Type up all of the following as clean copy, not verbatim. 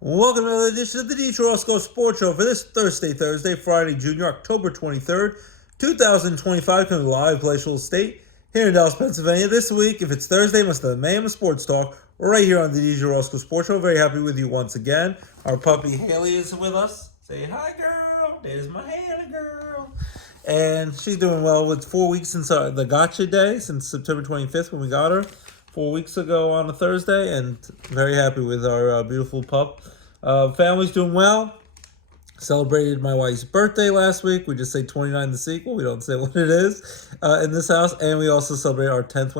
Welcome to another edition of the DJ Roscoe Sports Show for this Friday, Junior, October 23rd, 2025, coming live Glacial State here in Dallas, Pennsylvania. This week, if it's Thursday, must have the Mayhem of Sports Talk right here on the DJ Roscoe Sports Show. Very happy with you once again. Our puppy Haley is with us. Say hi, girl. There's my Haley girl. And she's doing well. It's 4 weeks since the Gotcha Day, since September 25th when we got her. 4 weeks ago on a Thursday, and very happy with our beautiful pup. Family's doing well. Celebrated my wife's birthday last week. We just say 29 the sequel. We don't say what it is in this house. And we also celebrate our 10th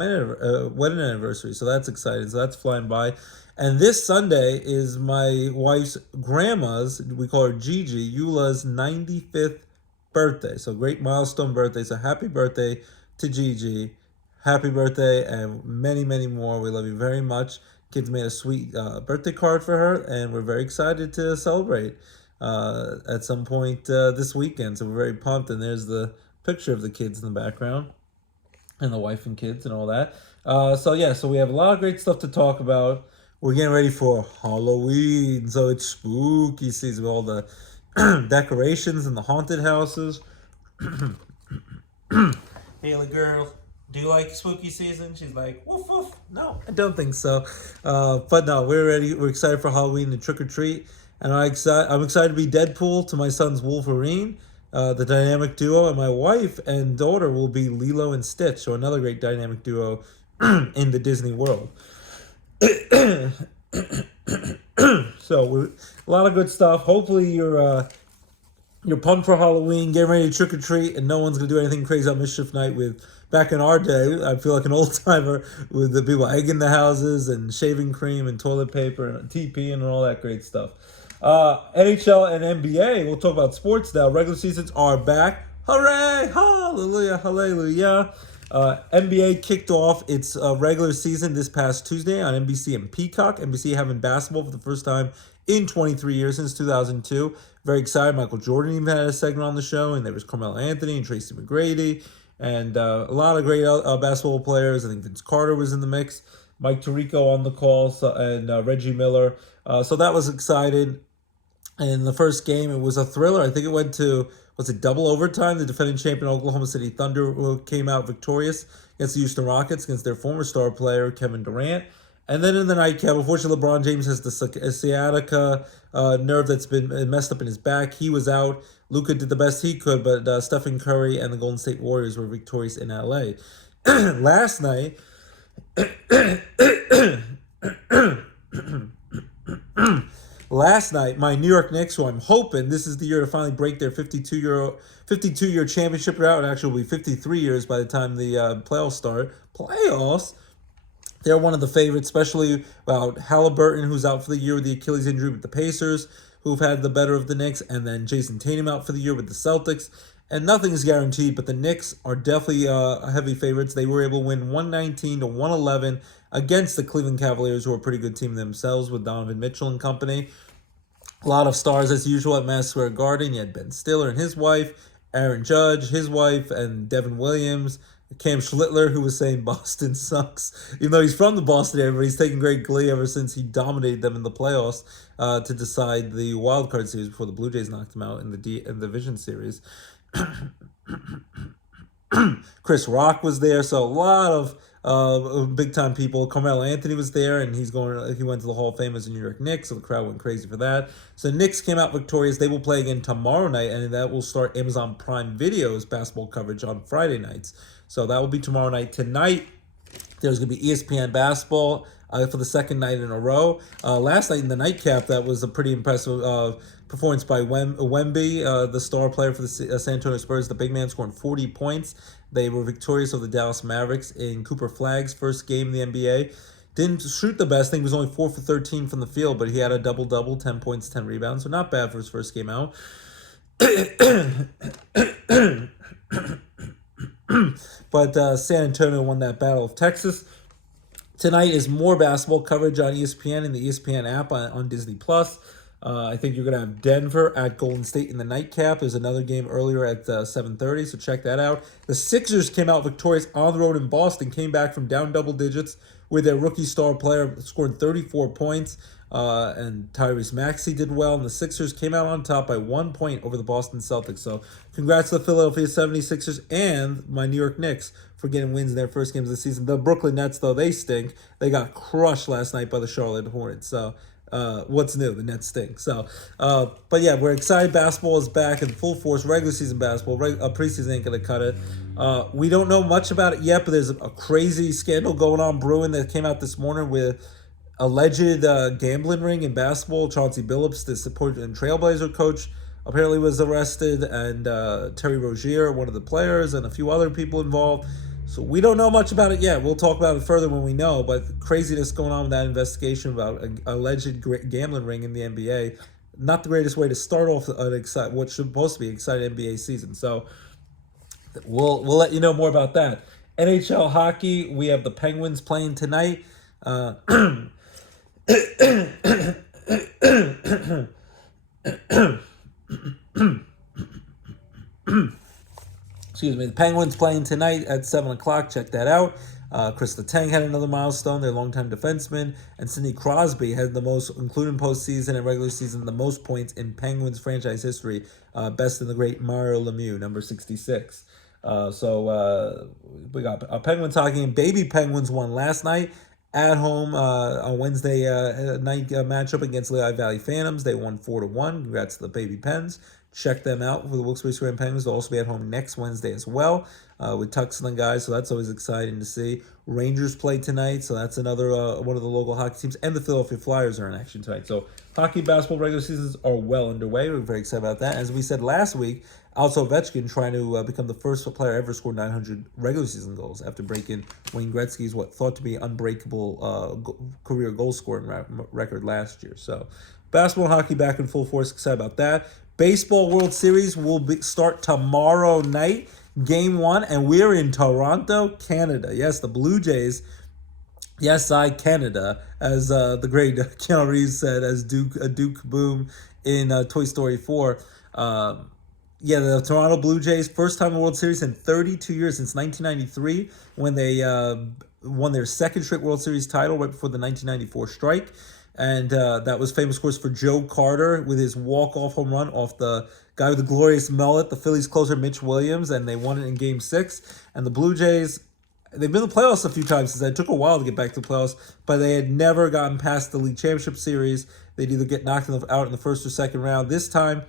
wedding anniversary. So that's exciting. So that's flying by. And this Sunday is my wife's grandma's, we call her Gigi, Eula's 95th birthday. So great milestone birthday. So happy birthday to Gigi. Happy birthday and many, many more. We love you very much. Kids made a sweet birthday card for her, and we're very excited to celebrate at some point this weekend. So we're very pumped, and there's the picture of the kids in the background and the wife and kids and all that. So we have a lot of great stuff to talk about. We're getting ready for Halloween, so it's spooky season with all the decorations and the haunted houses. Haley girl, do you like spooky season? She's like, woof woof. No, I don't think so. But no, we're ready. We're excited for Halloween and trick or treat. And I'm excited to be Deadpool to my son's Wolverine, the dynamic duo. And my wife and daughter will be Lilo and Stitch, so another great dynamic duo in the Disney world. So a lot of good stuff. Hopefully you're pumped for Halloween, getting ready to trick or treat, and no one's gonna do anything crazy on Mischief Night with. Back in our day, I feel like an old timer with the people egging the houses and shaving cream and toilet paper and TP and all that great stuff. NHL and NBA, we'll talk about sports now. Regular seasons are back. Hooray! Hallelujah! Hallelujah! NBA kicked off its regular season this past Tuesday on NBC and Peacock. NBC having basketball for the first time in 23 years since 2002. Very excited. Michael Jordan even had a segment on the show, and there was Carmelo Anthony and Tracy McGrady. And a lot of great basketball players. I think Vince Carter was in the mix. Mike Tirico on the call, and Reggie Miller. So that was exciting. And the first game, it was a thriller. I think it went to, was it double overtime? The defending champion Oklahoma City Thunder came out victorious against the Houston Rockets, against their former star player, Kevin Durant. And then in the nightcap, unfortunately, LeBron James has the sciatica nerve that's been messed up in his back. He was out. Luka did the best he could, but Stephen Curry and the Golden State Warriors were victorious in LA. Last night, my New York Knicks, who I'm hoping this is the year to finally break their 52-year championship route, and actually will be 53 years by the time the playoffs start. Playoffs? They're one of the favorites, especially about Halliburton, who's out for the year with the Achilles injury with the Pacers, who've had the better of the Knicks, and then Jason Tatum out for the year with the Celtics. And nothing is guaranteed, but the Knicks are definitely heavy favorites. They were able to win 119-111 against the Cleveland Cavaliers, who are a pretty good team themselves with Donovan Mitchell and company. A lot of stars as usual at Madison Square Garden. You had Ben Stiller and his wife, Aaron Judge, his wife, and Devin Williams. Cam Schlittler, who was saying Boston sucks. Even though he's from the Boston area, but he's taken great glee ever since he dominated them in the playoffs to decide the wild card series before the Blue Jays knocked him out in the Division Series. Chris Rock was there, so a lot of big-time people. Carmelo Anthony was there, and he went to the Hall of Fame as a New York Knicks, so the crowd went crazy for that. So Knicks came out victorious. They will play again tomorrow night, and that will start Amazon Prime Video's basketball coverage on Friday nights. So that will be tomorrow night. Tonight, there's going to be ESPN basketball for the second night in a row. Last night in the nightcap, that was a pretty impressive performance by Wemby, the star player for the San Antonio Spurs. The big man scoring 40 points. They were victorious over the Dallas Mavericks in Cooper Flagg's first game in the NBA. Didn't shoot the best. I think he was only 4 for 13 from the field, but he had a double-double, 10 points, 10 rebounds. So not bad for his first game out. But San Antonio won that Battle of Texas. Tonight is more basketball coverage on ESPN and the ESPN app on Disney+. I think you're going to have Denver at Golden State in the nightcap. There's another game earlier at 7:30, so check that out. The Sixers came out victorious on the road in Boston, came back from down double digits with their rookie star player scoring 34 points. and Tyrese Maxey did well, and the Sixers came out on top by 1 point over the Boston Celtics. So congrats to the Philadelphia 76ers and my New York Knicks for getting wins in their first games of the season. The Brooklyn Nets, though, they stink. They got crushed last night by the Charlotte Hornets. So what's new? The Nets stink. So, but yeah, we're excited. Basketball is back in full force. Regular season basketball. Preseason ain't gonna cut it. We don't know much about it yet, but there's a crazy scandal going on brewing that came out this morning with alleged gambling ring in basketball. Chauncey Billups, the support and Trailblazer coach, apparently was arrested, and Terry Rozier, one of the players, and a few other people involved. So we don't know much about it yet. We'll talk about it further when we know, but craziness going on with that investigation about an alleged gambling ring in the NBA. Not the greatest way to start off what's supposed to be an exciting NBA season. So we'll let you know more about that. NHL hockey, we have the Penguins playing tonight. Excuse me. The Penguins playing tonight at 7 o'clock. Check that out. Chris Letang had another milestone, their longtime defenseman, and Sidney Crosby had the most, including postseason and regular season, the most points in Penguins franchise history, best in the great Mario Lemieux, number 66. So we got Penguins hockey, and Baby Penguins won last night at home on Wednesday night matchup against Lehigh Valley Phantoms. They won 4-1. Congrats to the Baby Pens. Check them out for the Wilkes-Barre Grand Penguins. They'll also be at home next Wednesday as well with Tuxland guys, so that's always exciting to see. Rangers play tonight, so that's another one of the local hockey teams, and the Philadelphia Flyers are in action tonight. So hockey, basketball regular seasons are well underway. We're very excited about that. As we said last week, also Ovechkin trying to become the first player ever to score 900 regular season goals after breaking Wayne Gretzky's thought to be unbreakable career goal scoring record last year. So basketball and hockey back in full force. Excited about that. Baseball World Series will start tomorrow night, Game 1, and we're in Toronto, Canada. Yes, the Blue Jays. Yes, Canada, as the great Keanu Reeves said, as Duke Boom in Toy Story 4. Yeah, the Toronto Blue Jays, first time in the World Series in 32 years, since 1993, when they won their second straight World Series title right before the 1994 strike. And that was famous, of course, for Joe Carter with his walk-off home run off the guy with the glorious mullet, the Phillies closer Mitch Williams, and they won it in Game 6. And the Blue Jays, they've been in the playoffs a few times since. It took a while to get back to the playoffs, but they had never gotten past the League Championship Series. They'd either get knocked out in the first or second round. This time,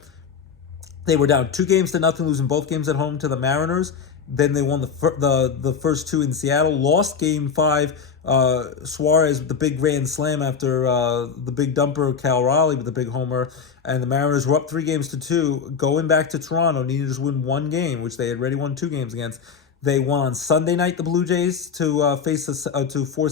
they were down 2-0, losing both games at home to the Mariners. Then they won the first two in Seattle, lost Game 5. Suarez with the big grand slam after the big dumper, Cal Raleigh with the big homer. And the Mariners were up 3-2, going back to Toronto, needing to just win one game, which they had already won 2 games against. They won on Sunday night, the Blue Jays, to force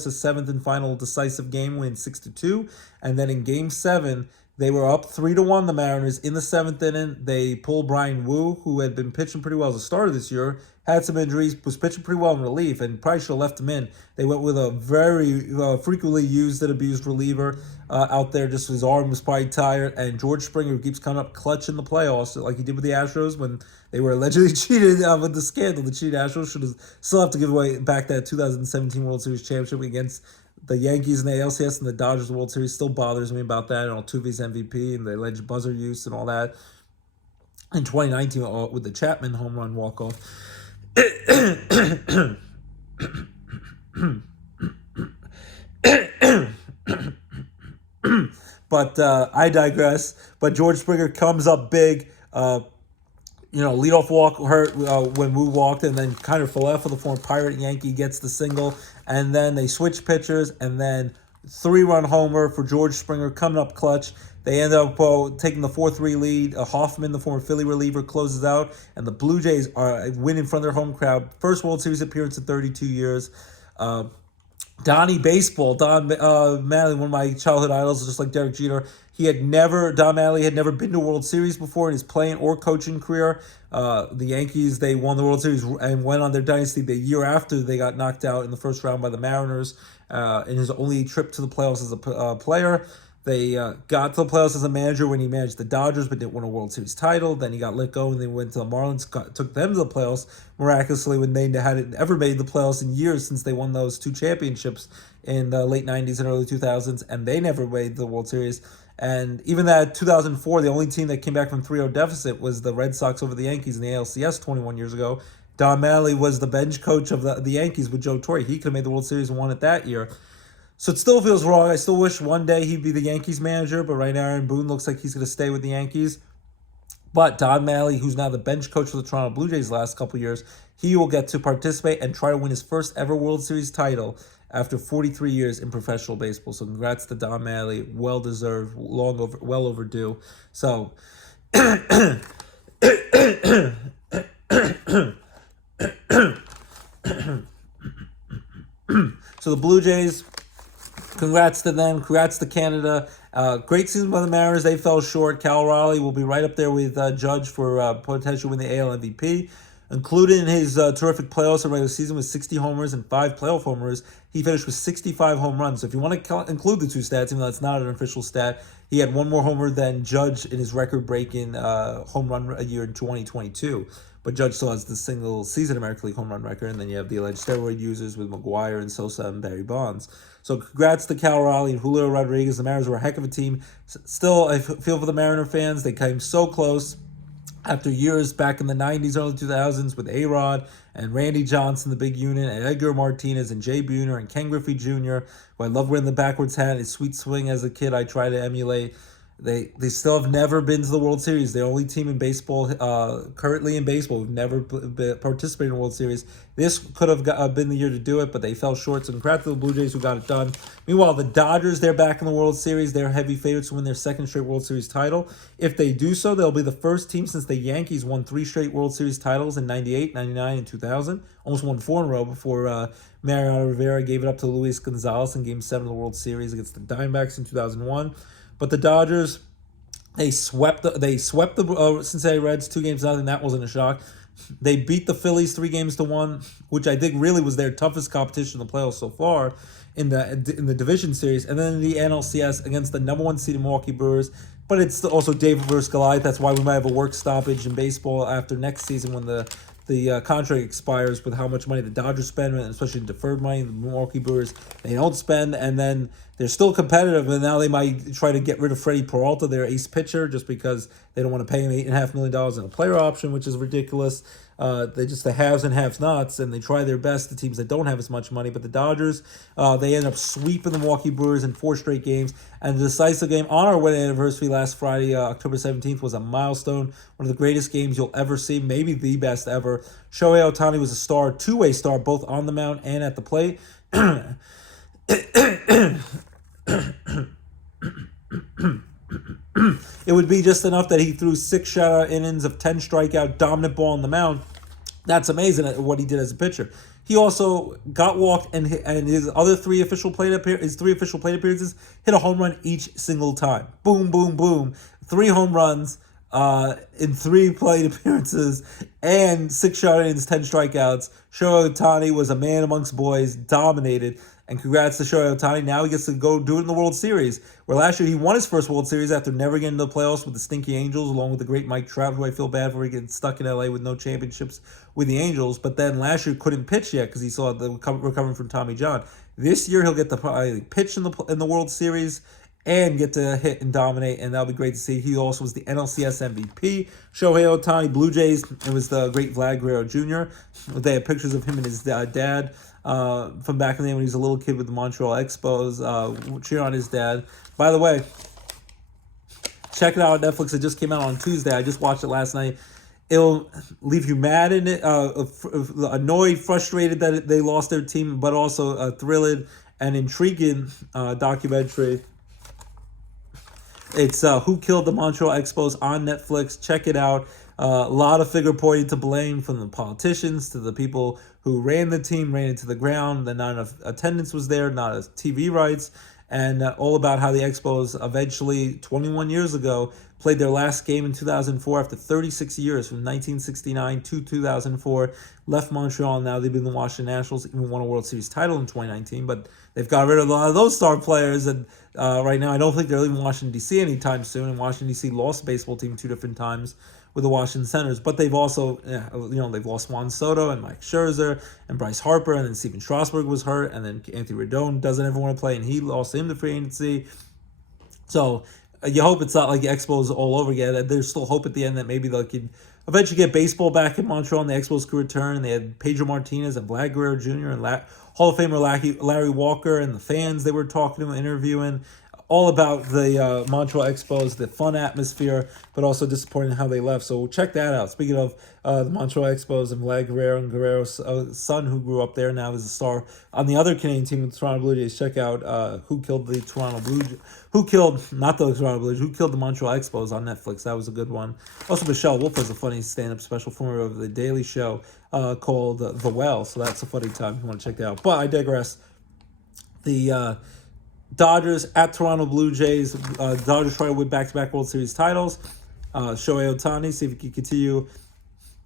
a 7th and final decisive game win 6-2. And then in Game 7, they were up 3-1, the Mariners, in the 7th inning. They pulled Brian Wu, who had been pitching pretty well as a starter this year, had some injuries, was pitching pretty well in relief, and probably should have left him in. They went with a very frequently used and abused reliever out there, just his arm was probably tired, and George Springer, who keeps coming up clutch in the playoffs, like he did with the Astros when they were allegedly cheated with the scandal. The cheated Astros still have to give away back that 2017 World Series championship against the Yankees and the ALCS and the Dodgers World Series. Still bothers me about that, and Altuve's MVP and the alleged buzzer use and all that. In 2019 with the Chapman home run walk-off. But I digress. But George Springer comes up big. Leadoff walk hurt when Wu walked, and then Kiner Falefa, the former Pirate Yankee, gets the single. And then they switch pitchers, and then 3-run homer for George Springer coming up clutch. They end up taking the 4-3 lead. Hoffman, the former Philly reliever, closes out, and the Blue Jays are winning in front of their home crowd. First World Series appearance in 32 years. Donnie Baseball, Don Mattingly, one of my childhood idols, just like Derek Jeter. Don Mattingly had never been to a World Series before in his playing or coaching career. The Yankees, they won the World Series and went on their dynasty the year after they got knocked out in the first round by the Mariners in his only trip to the playoffs as a player. They got to the playoffs as a manager when he managed the Dodgers but didn't win a World Series title. Then he got let go and they went to the Marlins, took them to the playoffs miraculously when they hadn't ever made the playoffs in years since they won those 2 championships in the late 90s and early 2000s, and they never made the World Series. And even that 2004, the only team that came back from 3-0 deficit was the Red Sox over the Yankees in the ALCS 21 years ago. Don Mattingly was the bench coach of the Yankees with Joe Torre. He could have made the World Series and won it that year. So it still feels wrong. I still wish one day he'd be the Yankees manager, but right now Aaron Boone looks like he's going to stay with the Yankees. But Don Mattingly, who's now the bench coach for the Toronto Blue Jays the last couple years, he will get to participate and try to win his first ever World Series title after 43 years in professional baseball. So congrats to Don Mattingly. Well-deserved, well overdue. So... So the Blue Jays, congrats to them. Congrats to Canada. Great season by the Mariners. They fell short. Cal Raleigh will be right up there with Judge for potential win the AL MVP. Included in his terrific playoffs and regular season with 60 homers and 5 playoff homers, he finished with 65 home runs. So if you want to include the 2 stats, even though it's not an official stat, he had 1 more homer than Judge in his record-breaking home run a year in 2022. But Judge still has the single season American League home run record, and then you have the alleged steroid users with McGuire and Sosa and Barry Bonds. So congrats to Cal Raleigh and Julio Rodriguez. The Mariners were a heck of a team. Still, I feel for the Mariner fans. They came so close after years back in the 90s, early 2000s with A-Rod and Randy Johnson, the big unit, and Edgar Martinez and Jay Buhner and Ken Griffey Jr., who I love wearing the backwards hat. His sweet swing as a kid I try to emulate. They still have never been to the World Series. They're the only team in baseball, currently in baseball, who've never participated in the World Series. This could have been the year to do it, but they fell short. So congrats to the Blue Jays who got it done. Meanwhile, the Dodgers, they're back in the World Series. They're heavy favorites to win their 2nd straight World Series title. If they do so, they'll be the first team since the Yankees won 3 straight World Series titles in 98, 99, and 2000. Almost won 4 in a row before Mariano Rivera gave it up to Luis Gonzalez in Game 7 of the World Series against the Diamondbacks in 2001. But the Dodgers, they swept the Cincinnati Reds 2-0. That wasn't a shock. They beat the Phillies 3-1, which I think really was their toughest competition in the playoffs so far in the division series. And then in the NLCS against the number 1 seed Milwaukee Brewers. But it's also David versus Goliath. That's why we might have a work stoppage in baseball after next season when the contract expires with how much money the Dodgers spend, and especially deferred money. The Milwaukee Brewers, they don't spend, and then they're still competitive, and now they might try to get rid of Freddie Peralta, their ace pitcher, just because they don't want to pay him $8.5 million in a player option, which is ridiculous. They just the haves and have-nots, and they try their best, the teams that don't have as much money. But the Dodgers, they end up sweeping the Milwaukee Brewers in 4 straight games. And the decisive game on our wedding anniversary last Friday, October 17th, was a milestone, one of the greatest games you'll ever see, maybe the best ever. Shohei Ohtani was a star, 2-way star, both on the mound and at the plate. It would be just enough that he threw 6 shutout innings of 10 strikeout, dominant ball on the mound. That's amazing at what he did as a pitcher. He also got walked, and his 3 official plate appearances hit a home run each single time. Boom, boom, boom. 3 home runs in 3 plate appearances and 6 shutout innings, 10 strikeouts. Shohei Ohtani was a man amongst boys, dominated. And congrats to Shohei Ohtani. Now he gets to go do it in the World Series, where last year he won his first World Series after never getting to the playoffs with the Stinky Angels, along with the great Mike Trout, who I feel bad for. He gets stuck in LA with no championships with the Angels. But then last year couldn't pitch yet because he saw the recovering from Tommy John. This year he'll get to pitch in the World Series and get to hit and dominate, and that'll be great to see. He also was the NLCS MVP. Shohei Ohtani, Blue Jays, it was the great Vlad Guerrero Jr. They have pictures of him and his dad from back in the day when he was a little kid with the Montreal Expos, cheering on his dad. By the way, check it out on Netflix. It just came out on Tuesday. I just watched it last night. It'll leave you mad in it, annoyed, frustrated that they lost their team, but also a thrilling and intriguing documentary. It's Who Killed the Montreal Expos on Netflix. Check it out. A lot of finger pointing to blame from the politicians to the people who ran the team, ran it to the ground. That not enough attendance was there, not enough TV rights, and all about how the Expos eventually, 21 years ago, played their last game in 2004 after 36 years, from 1969 to 2004. Left Montreal. Now they've been the Washington Nationals, even won a World Series title in 2019, but they've got rid of a lot of those star players, and right now I don't think they're leaving Washington, D.C. anytime soon, and Washington, D.C. lost a baseball team 2 different times with the Washington Senators, but they've also, they've lost Juan Soto and Mike Scherzer and Bryce Harper, and then Steven Strasburg was hurt, and then Anthony Rendon doesn't ever want to play, and he lost him to free agency. So you hope it's not like the Expos all over again. There's still hope at the end that maybe they could eventually get baseball back in Montreal and the Expos could return. And they had Pedro Martinez and Vlad Guerrero Jr. and Hall of Famer Larry Walker and the fans they were talking to, interviewing, all about the Montreal Expos, the fun atmosphere, but also disappointing how they left. So check that out. Speaking of the Montreal Expos and Vlad Guerrero and Guerrero's son, who grew up there, now is a star on the other Canadian team, the Toronto Blue Jays. Check out Who Killed the Montreal Expos on Netflix. That was a good one. Also, Michelle Wolf has a funny stand-up special former of The Daily Show called The Well. So that's a funny time if you want to check that out. But I digress. The Dodgers at Toronto Blue Jays. Dodgers try to win back-to-back World Series titles. Shohei Ohtani, see if he can continue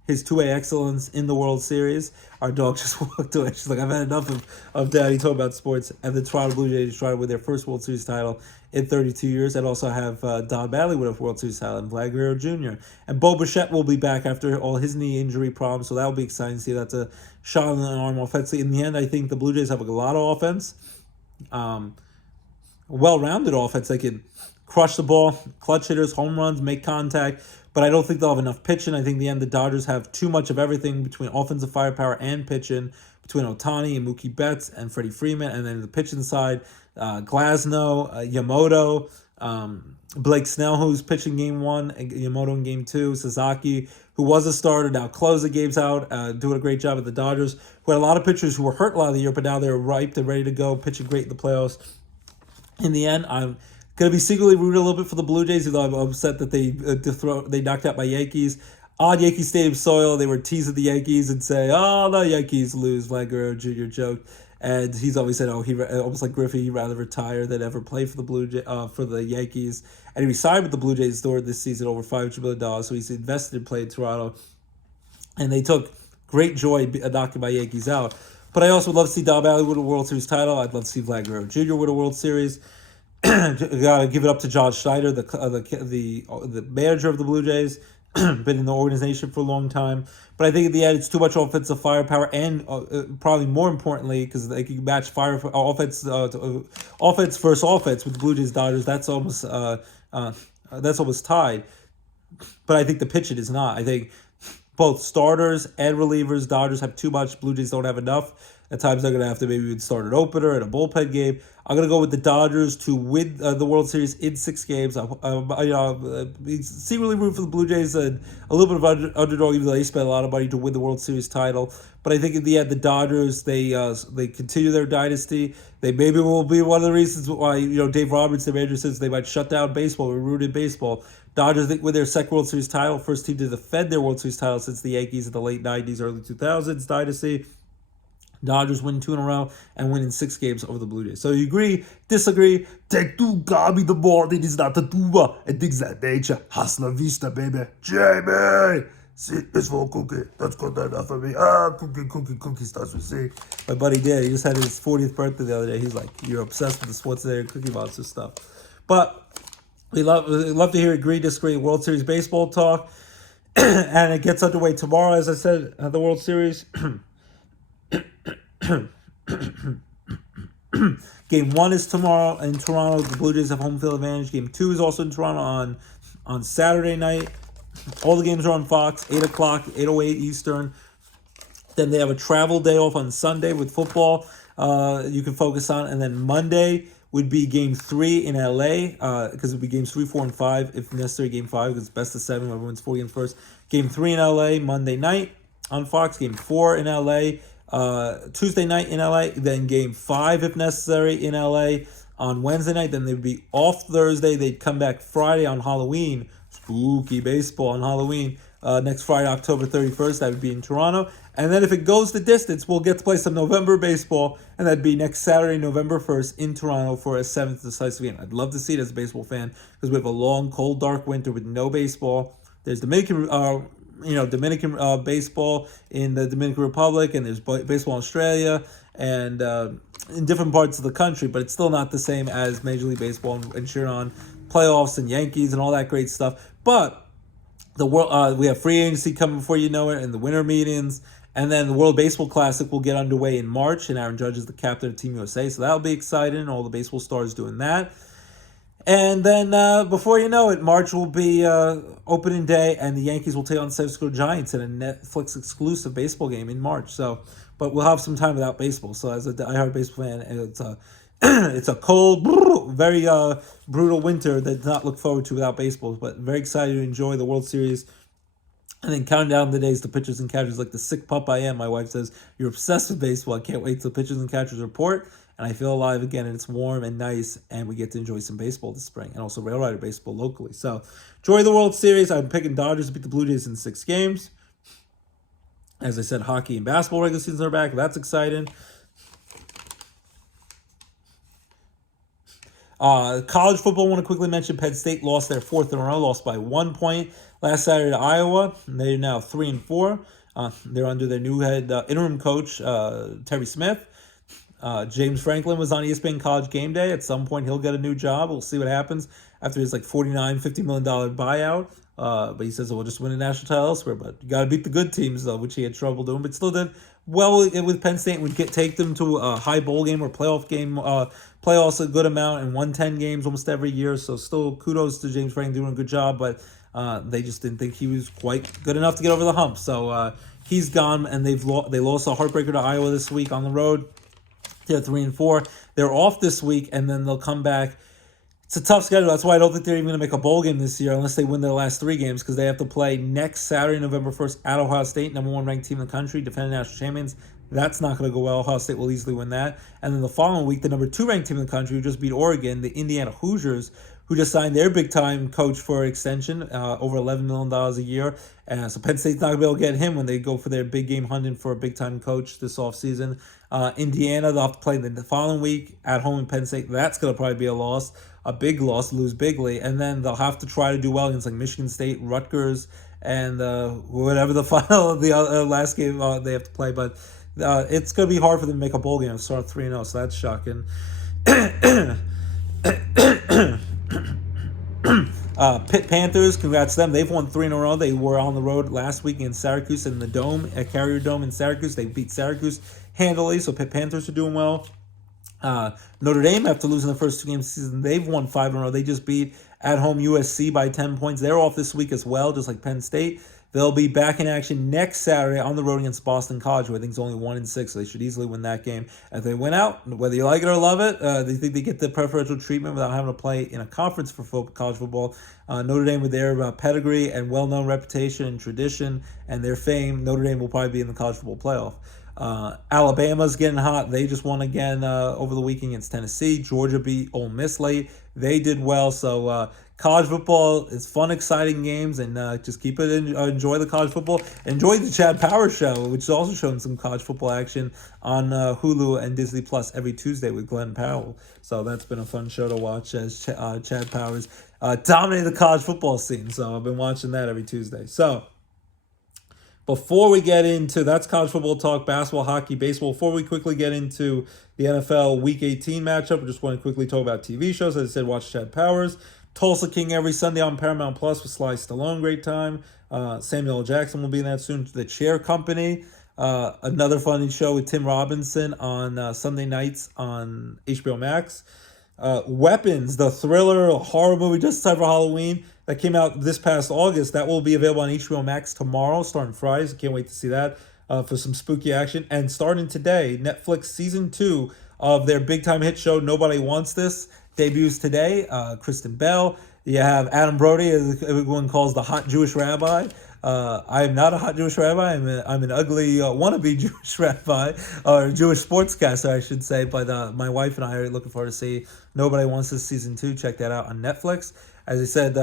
his two-way excellence in the World Series. Our dog just walked away. She's like, I've had enough of Daddy talking about sports. And the Toronto Blue Jays try to win their first World Series title in 32 years. And also have Don Badley with a World Series title and Vlad Guerrero Jr. And Bo Bichette will be back after all his knee injury problems. So that will be exciting to see. That's a shot in the arm offensively. In the end, I think the Blue Jays have a lot of offense. Well-rounded offense. They can crush the ball, clutch hitters, home runs, make contact, but I don't think they'll have enough pitching. I think in the end the Dodgers have too much of everything between offensive firepower and pitching, between Ohtani and Mookie Betts and Freddie Freeman, and then the pitching side, Glasnow, Yamamoto, Blake Snell, who's pitching game 1, Yamamoto in game 2, Sasaki, who was a starter, now closed the games out, doing a great job at the Dodgers, who had a lot of pitchers who were hurt a lot of the year, but now they're ripe, they're ready to go, pitching great in the playoffs. In the end, I'm going to be secretly rooting a little bit for the Blue Jays, although I'm upset that they knocked out my Yankees. On Yankee Stadium soil, they were teasing the Yankees and say, oh, the Yankees lose. Vlad Guerrero Jr. joked. And he's always said, he almost like Griffey, he'd rather retire than ever play for the Yankees. And he resigned with the Blue Jays during this season over $500 million, so he's invested in playing Toronto. And they took great joy knocking my Yankees out. But I also would love to see Don Badley win a World Series title. I'd love to see Vlad Guerrero Jr. win a World Series. Gotta give it up to John Schneider, the manager of the Blue Jays. Been in the organization for a long time. But I think in the end, it's too much offensive firepower, and probably more importantly, because they can match offense versus offense with the Blue Jays Dodgers. That's almost tied. But I think the pitching is not. I think both starters and relievers, Dodgers have too much. Blue Jays don't have enough. At times, they're going to have to maybe start an opener and a bullpen game. I'm going to go with the Dodgers to win the World Series in 6 games. I secretly root for the Blue Jays and a little bit of underdog, even though they spent a lot of money to win the World Series title. But I think in the end, the Dodgers, they continue their dynasty. They maybe will be one of the reasons why Dave Roberts, the manager, says they might shut down baseball or root in baseball. Dodgers, think, with their second World Series title, first team to defend their World Series title since the Yankees in the late 90s, early 2000s dynasty. Dodgers win 2 in a row and win in 6 games over the Blue Jays. So you agree, disagree? Take 2, Gabi, the morning is not a tuba, and things that nature. Hasta la vista, baby. Jamie! See, it's for Cookie. That's good enough for me. Cookie starts with C. My buddy did. He just had his 40th birthday the other day. He's like, you're obsessed with the Schwarzenegger Cookie Monster stuff. But we love to hear agree, disagree, World Series baseball talk. And it gets underway tomorrow, as I said, the World Series. Game 1 is tomorrow in Toronto. The Blue Jays have home field advantage. Game 2 is also in Toronto on Saturday night. All the games are on Fox, 8 o'clock, 8:08 Eastern. Then they have a travel day off on Sunday with football you can focus on. And then Monday would be Game 3 in LA, because it would be Games 3, 4, and 5, if necessary, Game 5, because it's best of 7, whoever wins 4 games first. Game 3 in LA, Monday night on Fox. Game 4 in LA, Tuesday night in LA, then Game 5 if necessary in LA on Wednesday night. Then they'd be off Thursday. They'd come back Friday on Halloween. Spooky baseball on Halloween. next Friday, October 31st. That would be in Toronto. And then if it goes the distance, we'll get to play some November baseball, and that'd be next Saturday, November 1st, in Toronto for a 7th decisive game. I'd love to see it as a baseball fan because we have a long, cold, dark winter with no baseball. There's Dominican baseball in the Dominican Republic, and there's baseball in Australia, and in different parts of the country, but it's still not the same as Major League Baseball and cheering on playoffs and Yankees and all that great stuff. But the world, we have free agency coming before you know it, and the winter meetings, and then the World Baseball Classic will get underway in March, and Aaron Judge is the captain of Team USA, so that'll be exciting. All the baseball stars doing that. And then before you know it, March will be opening day, and the Yankees will take on the San Francisco Giants in a Netflix exclusive baseball game in March. So, but we'll have some time without baseball. So as a diehard baseball fan, it's a cold, very brutal winter that does not look forward to without baseball. But very excited to enjoy the World Series. And then counting down the days to pitchers and catchers like the sick pup I am. My wife says, "You're obsessed with baseball. I can't wait till pitchers and catchers report." And I feel alive again, and it's warm and nice, and we get to enjoy some baseball this spring, and also Rail Rider baseball locally. So enjoy the World Series. I'm picking Dodgers to beat the Blue Jays in 6 games. As I said, hockey and basketball regular seasons are back. That's exciting. College football, I want to quickly mention Penn State lost their 4th in a row, lost by 1 point last Saturday to Iowa. They're now 3-4. They're under their new head interim coach, Terry Smith. James Franklin was on ESPN College Game Day. At some point, he'll get a new job. We'll see what happens after his $50 million buyout. But he says, we'll just win a national title elsewhere. But you got to beat the good teams, though, which he had trouble doing. But still did well with Penn State. Would take them to a high bowl game or playoff game, playoffs a good amount, and won 10 games almost every year. So still kudos to James Franklin doing a good job. But they just didn't think he was quite good enough to get over the hump. So he's gone, and they lost a heartbreaker to Iowa this week on the road. They're 3-4. They're off this week, and then they'll come back. It's a tough schedule. That's why I don't think they're even going to make a bowl game this year unless they win their last 3 games, because they have to play next Saturday, November 1st, at Ohio State, number 1 ranked team in the country, defending national champions. That's not going to go well. Ohio State will easily win that. And then the following week, the number 2 ranked team in the country, who just beat Oregon, the Indiana Hoosiers, who just signed their big-time coach for extension, over $11 million a year. So Penn State's not going to be able to get him when they go for their big game hunting for a big-time coach this offseason. Indiana, they'll have to play the following week at home in Penn State. That's going to probably be a big loss, lose bigly. And then they'll have to try to do well against Michigan State, Rutgers, and whatever the final of the last game they have to play. But it's going to be hard for them to make a bowl game and start 3-0, so that's shocking. Pitt Panthers, congrats to them. They've won 3 in a row. They were on the road last week in Syracuse in the Dome, at Carrier Dome in Syracuse. They beat Syracuse handily, so Pitt Panthers are doing well. Notre Dame, after losing the first 2 games of the season, they've won 5 in a row. They just beat at home USC by 10 points. They're off this week as well, just like Penn State. They'll be back in action next Saturday on the road against Boston College, who I think is only 1-6, so they should easily win that game. If they win out, whether you like it or love it, they think they get the preferential treatment without having to play in a conference for college football. Notre Dame, with their pedigree and well-known reputation and tradition and their fame, Notre Dame will probably be in the college football playoff. Alabama's getting hot. They just won again over the weekend against Tennessee. Georgia beat Ole Miss late. They did well. So college football is fun, exciting games, and just keep it enjoy the college football. Enjoy the Chad Powers Show, which is also showing some college football action on Hulu and Disney Plus every Tuesday with Glenn Powell. So that's been a fun show to watch as Chad Powers dominated the college football scene. So I've been watching that every Tuesday. So before we get into, that's college football talk, basketball, hockey, baseball. Before we quickly get into the NFL Week 18 matchup, I just want to quickly talk about TV shows. As I said, watch Chad Powers. Tulsa King every Sunday on Paramount Plus with Sly Stallone, great time. Samuel L. Jackson will be in that soon. The Chair Company, another funny show with Tim Robinson on Sunday nights on HBO Max. Weapons, the thriller horror movie just in time for Halloween that came out this past August, that will be available on HBO Max tomorrow, starting Fridays. I can't wait to see that for some spooky action. And starting today, Netflix Season 2 of their big-time hit show, Nobody Wants This, debuts today. Kristen Bell. You have Adam Brody, as everyone calls the hot Jewish rabbi. I am not a hot Jewish rabbi. I'm an ugly wannabe Jewish rabbi, or Jewish sportscaster, I should say. But my wife and I are looking forward to see Nobody Wants This Season 2. Check that out on Netflix. As I said,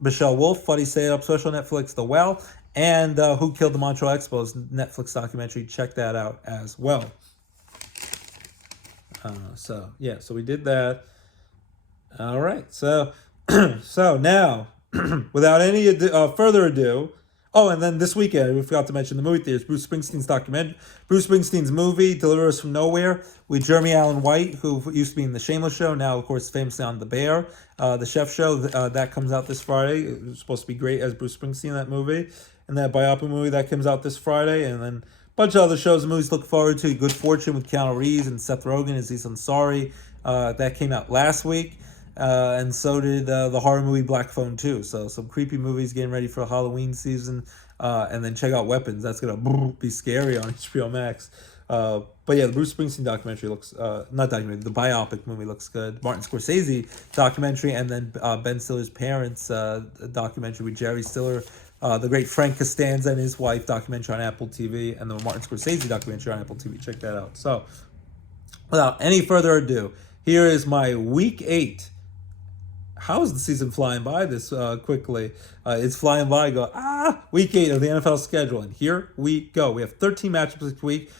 Michelle Wolf, funny stay-up special, Netflix, The Well, and Who Killed the Montreal Expos, Netflix documentary. Check that out as well. So we did that. All right, so so now, without any further ado, oh, and then this weekend we forgot to mention the movie theaters. Bruce Springsteen's movie, Deliver Us from Nowhere, with Jeremy Allen White, who used to be in the Shameless Show, now of course famously on The Bear, the Chef Show. That comes out this Friday. It was supposed to be great as Bruce Springsteen in that movie, and that biopic movie that comes out this Friday, and then bunch of other shows and movies to look forward to. Good Fortune with Keanu Reeves and Seth Rogen as Aziz Ansari. That came out last week. And so did the horror movie Black Phone 2. So some creepy movies getting ready for Halloween season. And then check out Weapons. That's going to be scary on HBO Max. But yeah, the Bruce Springsteen documentary looks, not documentary, the biopic movie looks good. Martin Scorsese documentary, and then Ben Stiller's parents documentary with Jerry Stiller. The great Frank Costanza and his wife documentary on Apple TV, and the Martin Scorsese documentary on Apple TV. Check that out. So, without any further ado, here is my Week 8. How is the season flying by this quickly? It's flying by. Week 8 of the NFL schedule, and here we go. We have 13 matchups this week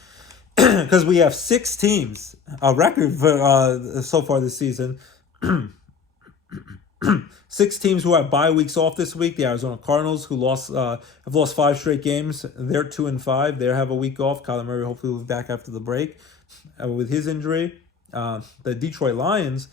because we have 6 teams, a record for so far this season. 6 teams who have bye weeks off this week. The Arizona Cardinals, who have lost 5 straight games. They're 2-5. They have a week off. Kyler Murray hopefully will be back after the break with his injury. The Detroit Lions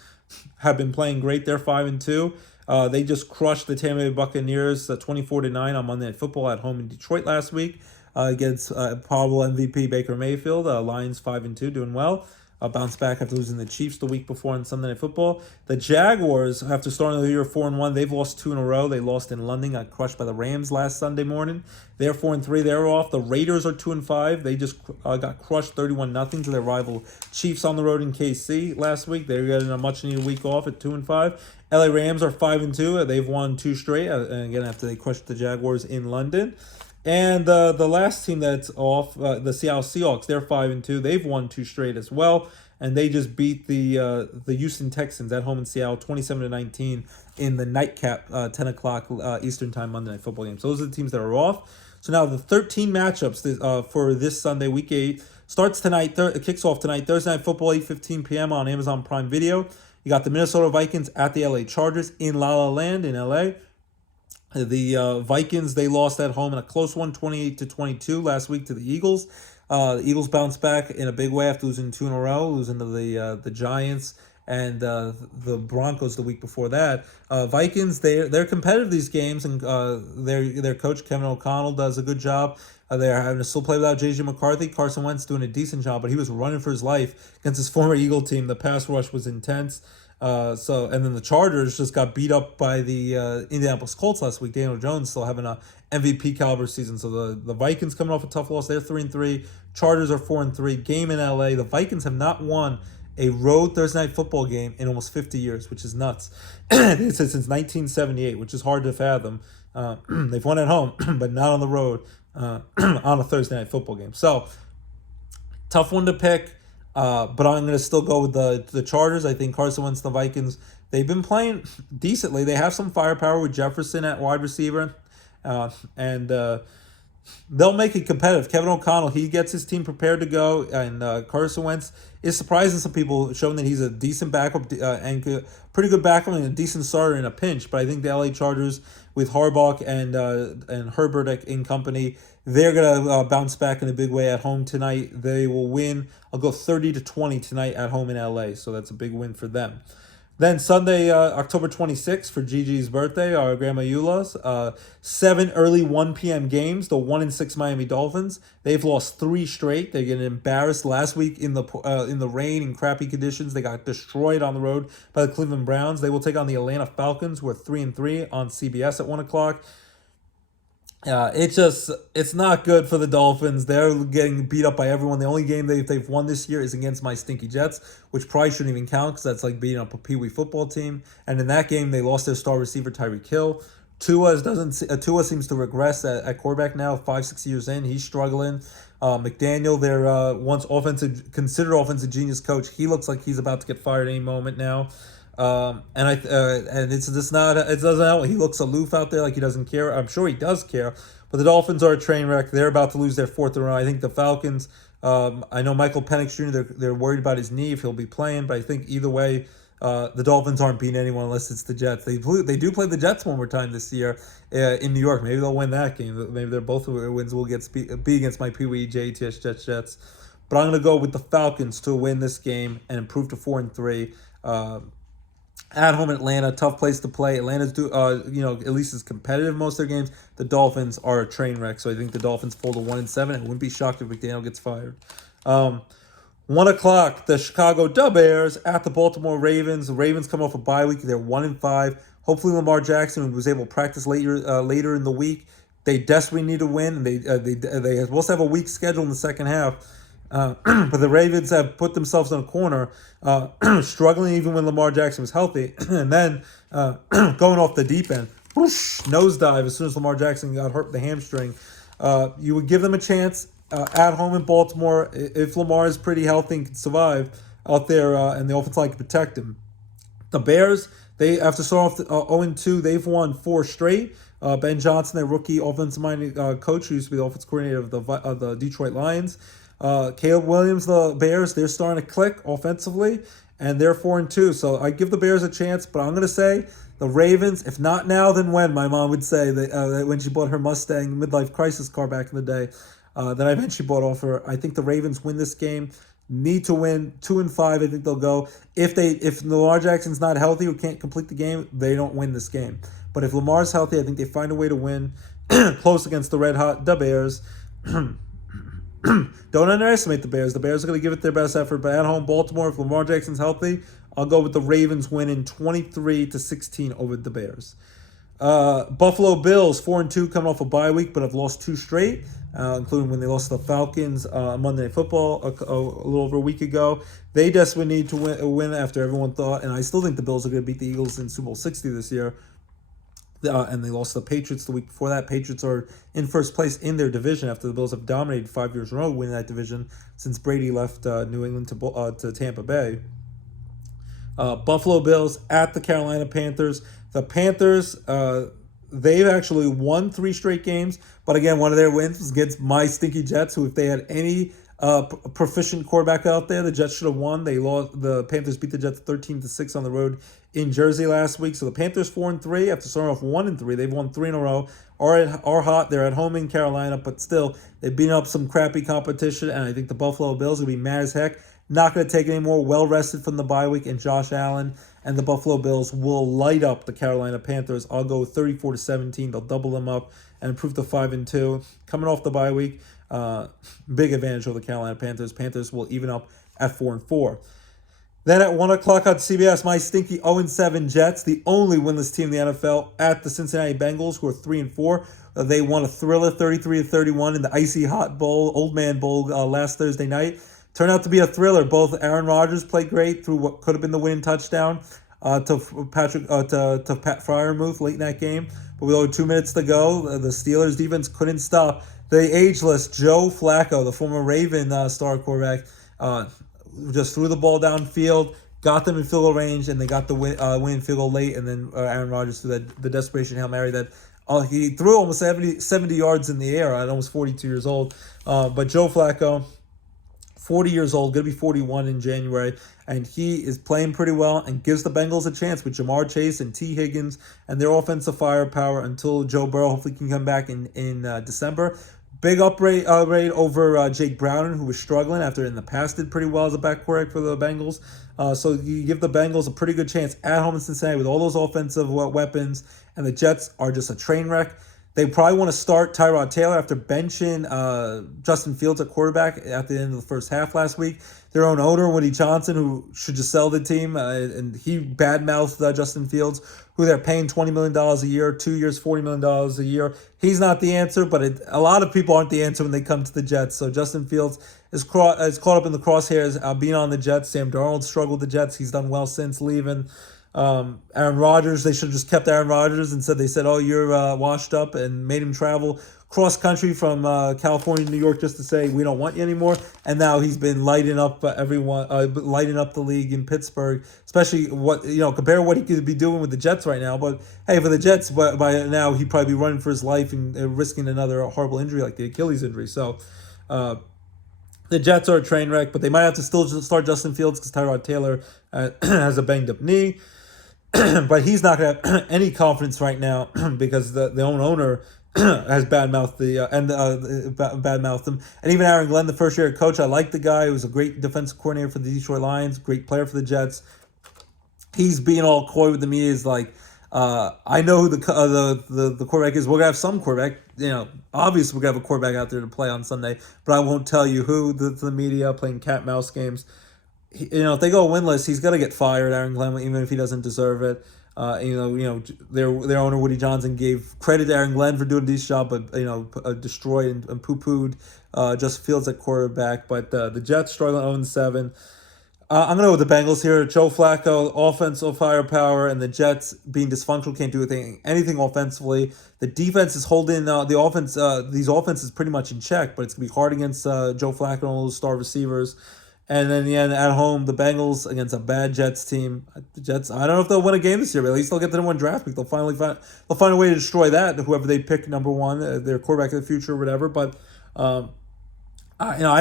have been playing great. They're 5-2. They just crushed the Tampa Bay Buccaneers 24-9 on Monday Night Football at home in Detroit last week against probable MVP Baker Mayfield. Lions 5-2, doing well. Bounced back after losing the Chiefs the week before on Sunday Night Football. The Jaguars, after starting the year 4-1, they've lost 2 in a row. They lost in London, got crushed by the Rams last Sunday morning. They're 4-3. They're off. The Raiders are 2-5. They just got crushed 31-0 to their rival Chiefs on the road in KC last week. They're getting a much-needed week off at 2-5. LA Rams are 5-2. They've won 2 straight, and again after they crushed the Jaguars in London. And the last team that's off, the Seattle Seahawks, they're 5-2. They've won 2 straight as well, and they just beat the Houston Texans at home in Seattle, 27-19 in the nightcap 10 o'clock Eastern Time Monday Night Football game. So those are the teams that are off. So now the 13 matchups for this Sunday, Week 8, starts tonight. It kicks off tonight, Thursday Night Football, 8:15 p.m. on Amazon Prime Video. You got the Minnesota Vikings at the LA Chargers in La La Land in LA. The Vikings, they lost at home in a close one, 28-22 last week to the Eagles. The Eagles bounced back in a big way after losing 2 in a row, losing to the Giants and the Broncos the week before that. Vikings, they're competitive these games, and their coach Kevin O'Connell does a good job. They're having to still play without J.J. McCarthy. Carson Wentz doing a decent job, but he was running for his life against his former Eagle team. The pass rush was intense. And then the Chargers just got beat up by the Indianapolis Colts last week. Daniel Jones still having a MVP caliber season. So the Vikings coming off a tough loss. They're 3-3. Chargers are 4-3. Game in LA. The Vikings have not won a road Thursday Night Football game in almost 50 years, which is nuts. It's since 1978, which is hard to fathom. They've won at home, but not on the road on a Thursday Night Football game. So tough one to pick. But I'm going to still go with the Chargers. I think Carson Wentz, the Vikings, they've been playing decently. They have some firepower with Jefferson at wide receiver. And they'll make it competitive. Kevin O'Connell, he gets his team prepared to go. And Carson Wentz is surprising some people, showing that he's a decent backup and pretty good backup and a decent starter in a pinch. But I think the LA Chargers with Harbaugh and Herbert in company, they're going to bounce back in a big way at home tonight. They will win. I'll go 30-20 tonight at home in LA. So that's a big win for them. Then Sunday, October 26th for Gigi's birthday, our Grandma Eula's. 7 early 1 p.m. games. The 1-6 Miami Dolphins. They've lost 3 straight. They're getting embarrassed last week in the rain and crappy conditions. They got destroyed on the road by the Cleveland Browns. They will take on the Atlanta Falcons, who are 3-3 on CBS at 1 o'clock. It's not good for the Dolphins. They're getting beat up by everyone. The only game they've won this year is against my stinky Jets, which probably shouldn't even count because that's like beating up a Pee-wee football team. And in that game, they lost their star receiver, Tyreek Hill. Tua seems to regress at quarterback now, 5-6 years in. He's struggling. McDaniel, their once considered offensive genius coach, he looks like he's about to get fired any moment now. And it's just not. It doesn't help. He looks aloof out there, like he doesn't care. I'm sure he does care, but the Dolphins are a train wreck. They're about to lose their fourth in a row. I think the Falcons. I know Michael Penix Jr. They're worried about his knee if he'll be playing, but I think either way, the Dolphins aren't beating anyone unless it's the Jets. They do play the Jets one more time this year in New York. Maybe they'll win that game. Maybe they're both wins will be against my Pee Wee JTS Jets. But I'm going to go with the Falcons to win this game and improve to 4-3. At home in Atlanta, tough place to play. Atlanta's at least is competitive most of their games. The Dolphins are a train wreck, so I think the Dolphins fall to 1-7. I wouldn't be shocked if McDaniel gets fired. 1 o'clock, the Chicago Bears at the Baltimore Ravens. The Ravens come off a bye week. They're 1-5. Hopefully Lamar Jackson was able to practice later in the week. They desperately need to win, and they are supposed to have a weak schedule in the second half. But the Ravens have put themselves in a corner, struggling even when Lamar Jackson was healthy, and then going off the deep end, whoosh, nosedive as soon as Lamar Jackson got hurt the hamstring. You would give them a chance at home in Baltimore if Lamar is pretty healthy and can survive out there, and the offensive line can protect him. The Bears, they after starting off 0-2, they've won 4 straight. Ben Johnson, their rookie offensive-minded coach, who used to be the offensive coordinator of the Detroit Lions. Caleb Williams, the Bears, they're starting to click offensively, and they're 4-2. So I give the Bears a chance, but I'm going to say the Ravens, if not now, then when, my mom would say that when she bought her Mustang midlife crisis car back in the day that I eventually bought off her. I think the Ravens win this game. Need to win 2-5. I think they'll go. If Lamar Jackson's not healthy or can't complete the game, they don't win this game. But if Lamar's healthy, I think they find a way to win close against the red hot Bears. Don't underestimate the Bears. The Bears are going to give it their best effort, but at home, Baltimore, if Lamar Jackson's healthy, I'll go with the Ravens winning 23-16 over the Bears. Buffalo Bills, 4-2, coming off a bye week, but have lost 2 straight, including when they lost to the Falcons Monday Night Football a little over a week ago. They desperately need to win after everyone thought, and I still think the Bills are going to beat the Eagles in Super Bowl 60 this year. And they lost to the Patriots the week before that. Patriots are in first place in their division after the Bills have dominated 5 years in a row, winning that division since Brady left New England to Tampa Bay. Buffalo Bills at the Carolina Panthers. The Panthers, they've actually won 3 straight games, but again, one of their wins was against my stinky Jets, who if they had any proficient quarterback out there, the Jets should have won. The Panthers beat the Jets 13-6 on the road in Jersey last week. So the Panthers 4-3 after starting off 1-3. They've won 3 in a row. Are hot. They're at home in Carolina, but still they've beaten up some crappy competition. And I think the Buffalo Bills will be mad as heck. Not going to take any more. Well rested from the bye week, and Josh Allen and the Buffalo Bills will light up the Carolina Panthers. I'll go 34-17. They'll double them up and improve to 5-2. Coming off the bye week, big advantage over the Carolina Panthers. Panthers will even up at 4-4. Then at 1 o'clock on CBS, my stinky 0-7 Jets, the only winless team in the NFL, at the Cincinnati Bengals, who are 3-4. They won a thriller 33-31 in the Icy Hot Bowl, Old Man Bowl last Thursday night. Turned out to be a thriller. Both Aaron Rodgers played great through what could have been the winning touchdown to Pat Freiermuth late in that game. But with only 2 minutes to go, the Steelers defense couldn't stop the ageless Joe Flacco, the former Raven star quarterback. Just threw the ball downfield, got them in field goal range, and they got the winning field goal late. And then Aaron Rodgers threw the desperation Hail Mary that he threw almost 70 yards in the air at almost 42 years old. But Joe Flacco, 40 years old, going to be 41 in January, and he is playing pretty well and gives the Bengals a chance with Jamar Chase and T. Higgins and their offensive firepower until Joe Burrow hopefully can come back in December. Big upgrade over Jake Browning, who was struggling after in the past did pretty well as a back quarterback for the Bengals. So you give the Bengals a pretty good chance at home in Cincinnati with all those offensive weapons, and the Jets are just a train wreck. They probably want to start Tyrod Taylor after benching Justin Fields at quarterback at the end of the first half last week. Their own owner, Woody Johnson, who should just sell the team, and he badmouthed Justin Fields, who they're paying $20 million a year, 2 years, $40 million a year. He's not the answer, but a lot of people aren't the answer when they come to the Jets. So Justin Fields is caught up in the crosshairs being on the Jets. Sam Darnold struggled with the Jets. He's done well since leaving. Aaron Rodgers, they should have just kept Aaron Rodgers and they said, oh, you're washed up, and made him travel cross country from California to New York just to say we don't want you anymore. And now he's been lighting up everyone, lighting up the league in Pittsburgh, especially compare what he could be doing with the Jets right now. But hey, for the Jets, by now he'd probably be running for his life and risking another horrible injury like the Achilles injury. So the Jets are a train wreck, but they might have to still start Justin Fields because Tyrod Taylor has a banged up knee. But he's not going to have any confidence right now because the owner has badmouthed badmouthed him. And even Aaron Glenn, the first year coach, I like the guy. He was a great defensive coordinator for the Detroit Lions, great player for the Jets. He's being all coy with the media. Is like, I know who the quarterback is. We're gonna have some quarterback. Obviously we're gonna have a quarterback out there to play on Sunday, but I won't tell you who. The media playing cat and mouse games. If they go winless, he's gonna get fired, Aaron Glenn, even if he doesn't deserve it. Their owner Woody Johnson gave credit to Aaron Glenn for doing a decent job, but destroyed and poo-pooed Justin Fields at quarterback. But the Jets struggling 0-7. I'm gonna go with the Bengals here. Joe Flacco, offensive firepower, and the Jets being dysfunctional, can't do anything offensively. The defense is holding the offense. These offenses pretty much in check, but it's gonna be hard against Joe Flacco and all those star receivers. And then in the end, at home, the Bengals against a bad Jets team. The Jets, I don't know if they'll win a game this year, but at least they'll get to the one draft pick. They'll find a way to destroy that. Whoever they pick number one, their quarterback of the future, or whatever. But I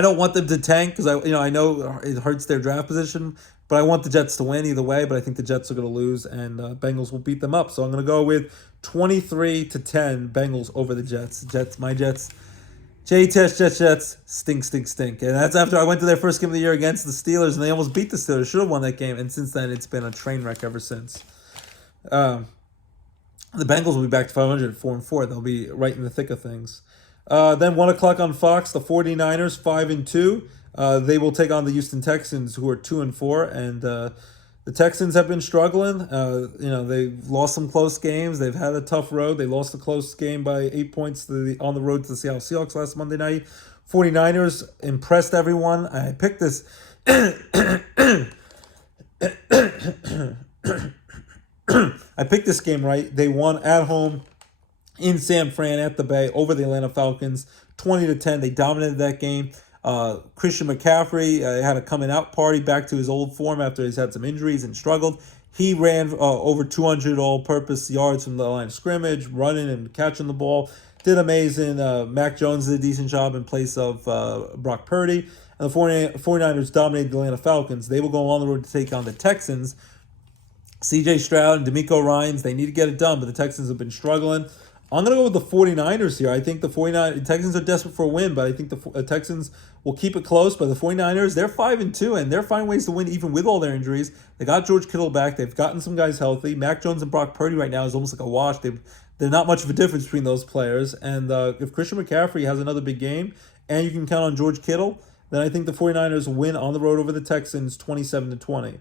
don't want them to tank because I know it hurts their draft position. But I want the Jets to win either way. But I think the Jets are going to lose, and Bengals will beat them up. So I'm going to go with 23-10 Bengals over the Jets. My Jets. Jets, stink. And that's after I went to their first game of the year against the Steelers, and they almost beat the Steelers. Should have won that game, and since then, it's been a train wreck ever since. The Bengals will be back to 500 at 4-4. They'll be right in the thick of things. Then 1 o'clock on Fox, the 49ers, 5-2. They will take on the Houston Texans, who are 2-4, and the Texans have been struggling. They've lost some close games. They've had a tough road. They lost a close game by 8 points on the road to the Seattle Seahawks last Monday night. 49ers impressed everyone. I picked this. I picked this game right. They won at home in San Fran at the Bay over the Atlanta Falcons, 20-10. They dominated that game. Christian McCaffrey had a coming out party back to his old form after he's had some injuries and struggled. He ran over 200 all-purpose yards from the line of scrimmage, running and catching the ball. Did amazing. Mac Jones did a decent job in place of Brock Purdy. And the 49ers dominated the Atlanta Falcons. They will go on the road to take on the Texans. C.J. Stroud and DeMeco Ryans, they need to get it done, but the Texans have been struggling. I'm going to go with the 49ers here. I think the Texans are desperate for a win, but I think the Texans will keep it close. But the 49ers, they're 5-2, and they're finding ways to win even with all their injuries. They got George Kittle back. They've gotten some guys healthy. Mac Jones and Brock Purdy right now is almost like a wash. They're not much of a difference between those players. And if Christian McCaffrey has another big game, and you can count on George Kittle, then I think the 49ers win on the road over the Texans 27-20.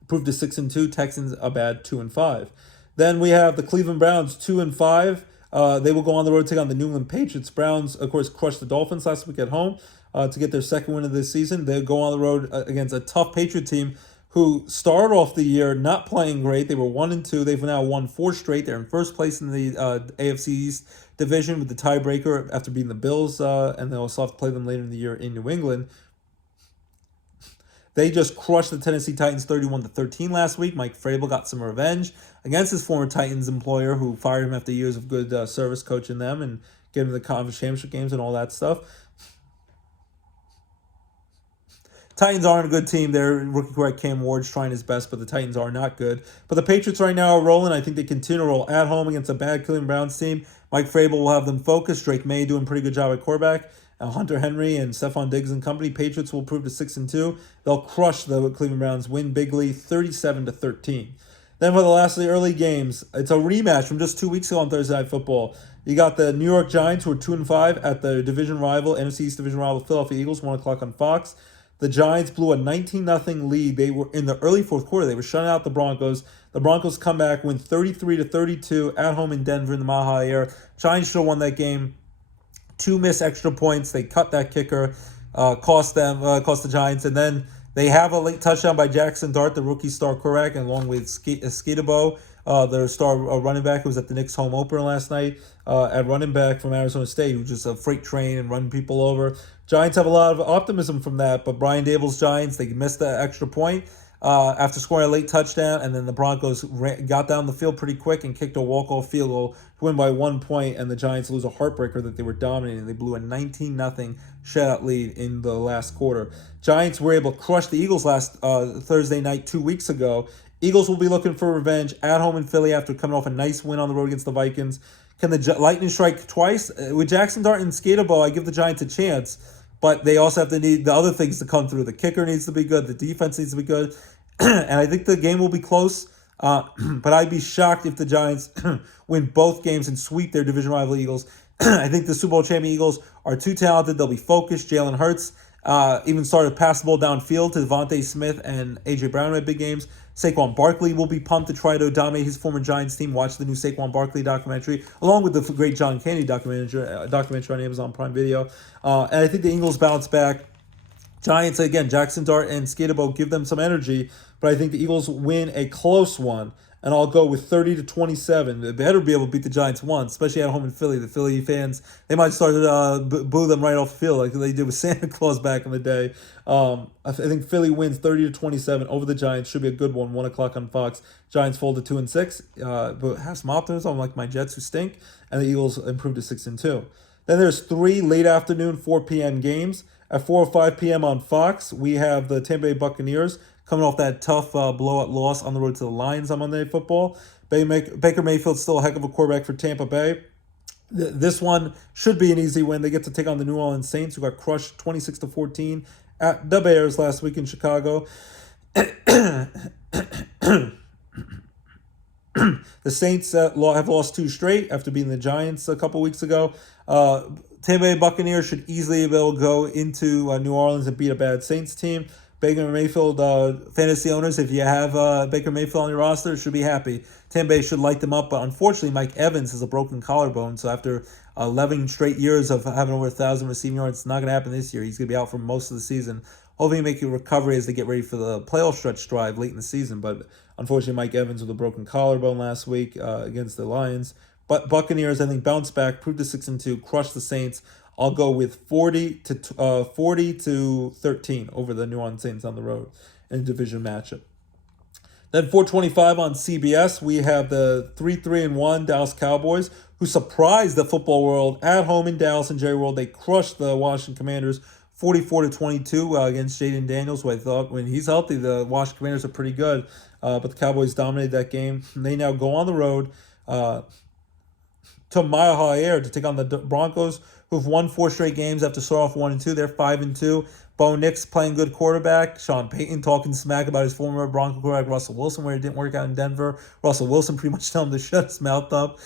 Improved to 6-2. Texans a bad 2-5. Then we have the Cleveland Browns, 2-5. They will go on the road to take on the New England Patriots. Browns, of course, crushed the Dolphins last week at home to get their second win of this season. They go on the road against a tough Patriot team who started off the year not playing great. They were 1-2. They've now won 4 straight. They're in first place in the AFC East division with the tiebreaker after beating the Bills, and they'll also have to play them later in the year in New England. They just crushed the Tennessee Titans 31-13 last week. Mike Vrabel got some revenge against his former Titans employer who fired him after years of good service coaching them and getting to the conference championship games and all that stuff. Titans aren't a good team. Their rookie quarterback Cam Ward's trying his best, but the Titans are not good. But the Patriots right now are rolling. I think they continue to roll at home against a bad Cleveland Browns team. Mike Vrabel will have them focused. Drake May doing a pretty good job at quarterback. Hunter Henry and Stephon Diggs and company. Patriots will prove to 6-2. They'll crush the Cleveland Browns, win bigly, 37-13. Then for the last of the early games, it's a rematch from just 2 weeks ago on Thursday Night Football. You got the New York Giants, who are 2-5, at the division rival, NFC East division rival, Philadelphia Eagles, 1 o'clock on Fox. The Giants blew a 19-0 lead. They were in the early fourth quarter. They were shutting out the Broncos. The Broncos come back, win 33-32 at home in Denver in the Mile High Air. Giants should have won that game. 2 missed extra points. They cut that kicker, cost the Giants, and then they have a late touchdown by Jackson Dart, the rookie star quarterback, and along with Skidabo. their star running back, who was at the Knicks home opener last night, at running back from Arizona State, who was just a freight train and running people over. Giants have a lot of optimism from that, but Brian Dable's Giants, they missed the extra point after scoring a late touchdown, and then the Broncos got down the field pretty quick and kicked a walk-off field goal to win by 1 point, and the Giants lose a heartbreaker that they were dominating. They blew a 19-0 shutout lead in the last quarter. Giants were able to crush the Eagles last Thursday night 2 weeks ago. Eagles will be looking for revenge at home in Philly after coming off a nice win on the road against the Vikings. Can the Lightning strike twice? With Jackson Dart and Skaterbo, I give the Giants a chance, but they also have to need the other things to come through. The kicker needs to be good. The defense needs to be good. And I think the game will be close. But I'd be shocked if the Giants win both games and sweep their division rival Eagles. I think the Super Bowl champion Eagles are too talented. They'll be focused. Jalen Hurts even started to pass the ball downfield to Devontae Smith and A.J. Brown in big games. Saquon Barkley will be pumped to try to dominate his former Giants team. Watch the new Saquon Barkley documentary, along with the great John Candy documentary on Amazon Prime Video. And I think the Eagles bounce back. Giants, again, Jackson Dart and Skaterbo give them some energy, but I think the Eagles win a close one, and I'll go with 30-27. They better be able to beat the Giants once, especially at home in Philly. The Philly fans, they might start to boo them right off the field like they did with Santa Claus back in the day. I think Philly wins 30-27 over the Giants. Should be a good one, 1 o'clock on Fox. Giants fall to 2-6, but have some optimism, like my Jets who stink, and the Eagles improve to 6-2. Then there's 3 late afternoon, 4 p.m. games. At 4 or 5 p.m. on Fox, we have the Tampa Bay Buccaneers coming off that tough blowout loss on the road to the Lions on Monday Night Football. Baker Mayfield's still a heck of a quarterback for Tampa Bay. This one should be an easy win. They get to take on the New Orleans Saints, who got crushed 26-14 at the Bears last week in Chicago. The Saints have lost 2 straight after beating the Giants a couple weeks ago. Tampa Bay Buccaneers should easily be able to go into New Orleans and beat a bad Saints team. Baker Mayfield fantasy owners, if you have Baker Mayfield on your roster, should be happy. Tampa Bay should light them up, but unfortunately Mike Evans has a broken collarbone, so after 11 straight years of having over 1,000 receiving yards, it's not going to happen this year. He's going to be out for most of the season. Hopefully he make a recovery as they get ready for the playoff stretch drive late in the season, but unfortunately Mike Evans with a broken collarbone last week against the Lions. But Buccaneers, I think, bounce back, prove to 6-2, crush the Saints. I'll go with 40-13 over the New Orleans Saints on the road in a division matchup. Then 4:25 on CBS, we have the 3-1 Dallas Cowboys, who surprised the football world at home in Dallas and Jerry World. They crushed the Washington Commanders 44-22 against Jaden Daniels, who I thought when he's healthy, the Washington Commanders are pretty good. But the Cowboys dominated that game. They now go on the road to Mile High Air to take on the Broncos, who've won 4 straight games after starting off 1-2. They're 5-2. Bo Nix playing good quarterback. Sean Payton talking smack about his former Bronco quarterback Russell Wilson, where it didn't work out in Denver. Russell Wilson pretty much telling him to shut his mouth up.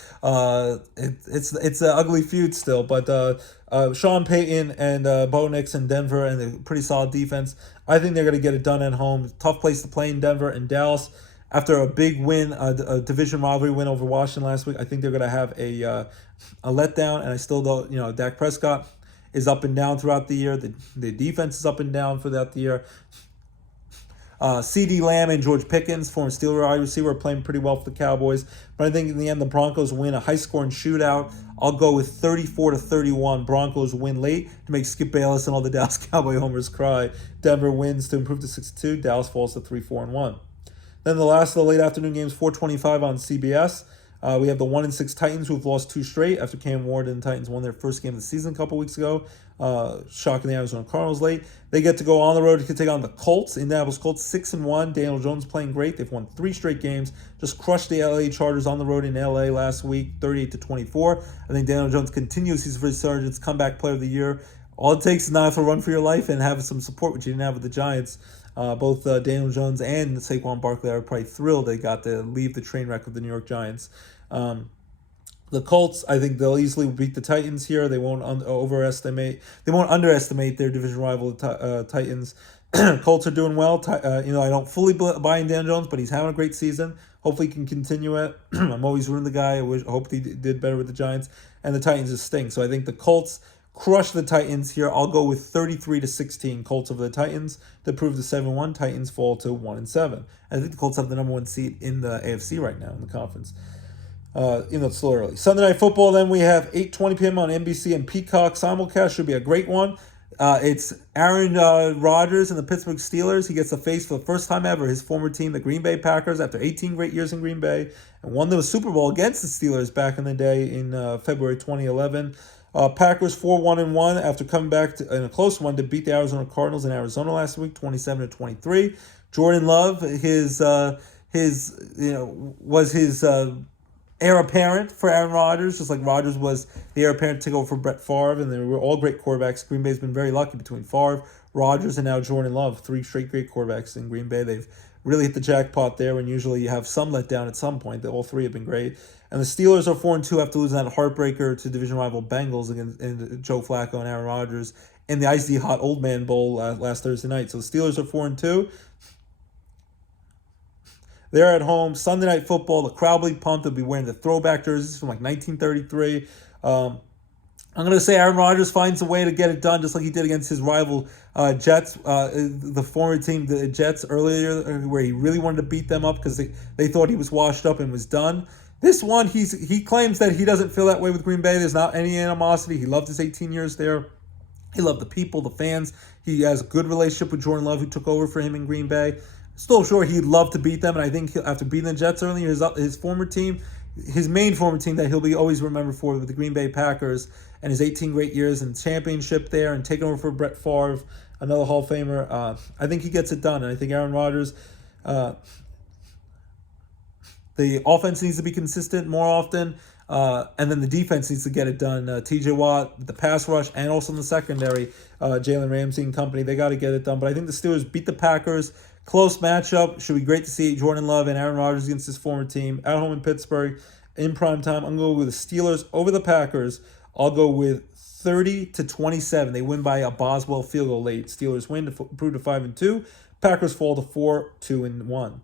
It's an ugly feud still, but Sean Payton and Bo Nix in Denver and a pretty solid defense. I think they're going to get it done at home. Tough place to play in Denver and Dallas. After a big win, a division rivalry win over Washington last week, I think they're going to have a letdown, and I still don't, Dak Prescott is up and down throughout the year. The defense is up and down throughout the year. CeeDee Lamb and George Pickens, former Steelers wide receiver, are playing pretty well for the Cowboys. But I think in the end, the Broncos win a high-scoring shootout. I'll go with 34-31. Broncos win late to make Skip Bayless and all the Dallas Cowboy homers cry. Denver wins to improve to 6-2. Dallas falls to 3-4-1. Then the last of the late afternoon games, 4:25 on CBS. We have the 1-6 Titans, who've lost 2 straight after Cam Ward and the Titans won their first game of the season a couple weeks ago. Shocking the Arizona Cardinals late. They get to go on the road to take on the Colts. Indianapolis Colts 6-1. Daniel Jones playing great. They've won 3 straight games. Just crushed the LA Chargers on the road in LA last week, 38-24. I think Daniel Jones continues his resurgence, comeback player of the year. All it takes is not have to run for your life and have some support, which you didn't have with the Giants. Both Daniel Jones and Saquon Barkley are probably thrilled they got to leave the train wreck of the New York Giants. The Colts, I think they'll easily beat the Titans here. They won't underestimate their division rival, Titans. Colts are doing well. I don't fully buy in Daniel Jones, but he's having a great season. Hopefully he can continue it. I'm always rooting the guy. I hope he did better with the Giants. And the Titans just stink. So I think the Colts crush the Titans here. I'll go with 33-16 Colts over the Titans. To prove the 7-1, Titans fall to 1-7. I think the Colts have the number 1 seed in the AFC right now in the conference. It's still early. Sunday Night Football, then we have 8:20 p.m. on NBC and Peacock simulcast. Should be a great one. It's Aaron Rodgers and the Pittsburgh Steelers. He gets to face for the first time ever his former team, the Green Bay Packers, after 18 great years in Green Bay, and won the Super Bowl against the Steelers back in the day in February 2011. Packers 4-1-1 after coming back in a close one to beat the Arizona Cardinals in Arizona last week, 27-23. Jordan Love, was his heir apparent for Aaron Rodgers, just like Rodgers was the heir apparent to take over for Brett Favre, and they were all great quarterbacks. Green Bay's been very lucky between Favre, Rodgers, and now Jordan Love. 3 straight great quarterbacks in Green Bay. They've really hit the jackpot there, and usually you have some letdown at some point. All 3 have been great. And the Steelers are 4-2 after losing that heartbreaker to division rival Bengals against Joe Flacco and Aaron Rodgers in the Icy Hot Old Man Bowl last Thursday night. So the Steelers are 4-2. They're at home. Sunday Night Football, the crowd will be pumped. They'll be wearing the throwback jerseys from like 1933. I'm going to say Aaron Rodgers finds a way to get it done, just like he did against his rival Jets, the former team, the Jets, earlier, where he really wanted to beat them up because they thought he was washed up and was done. This one, he claims that he doesn't feel that way with Green Bay. There's not any animosity. He loved his 18 years there. He loved the people, the fans. He has a good relationship with Jordan Love, who took over for him in Green Bay. Still sure he'd love to beat them, and I think after beating the Jets earlier, his former team, his main former team that he'll be always remembered for with the Green Bay Packers and his 18 great years in championship there and taking over for Brett Favre, another Hall of Famer. I think he gets it done, and I think Aaron Rodgers, the offense needs to be consistent more often, and then the defense needs to get it done. T.J. Watt, the pass rush, and also in the secondary, Jalen Ramsey and company, they got to get it done. But I think the Steelers beat the Packers. Close matchup. Should be great to see Jordan Love and Aaron Rodgers against his former team at home in Pittsburgh in prime time. I'm going to go with the Steelers over the Packers. I'll go with 30-27. They win by a Boswell field goal late. Steelers win to improve to 5-2. Packers fall to 4-2-1.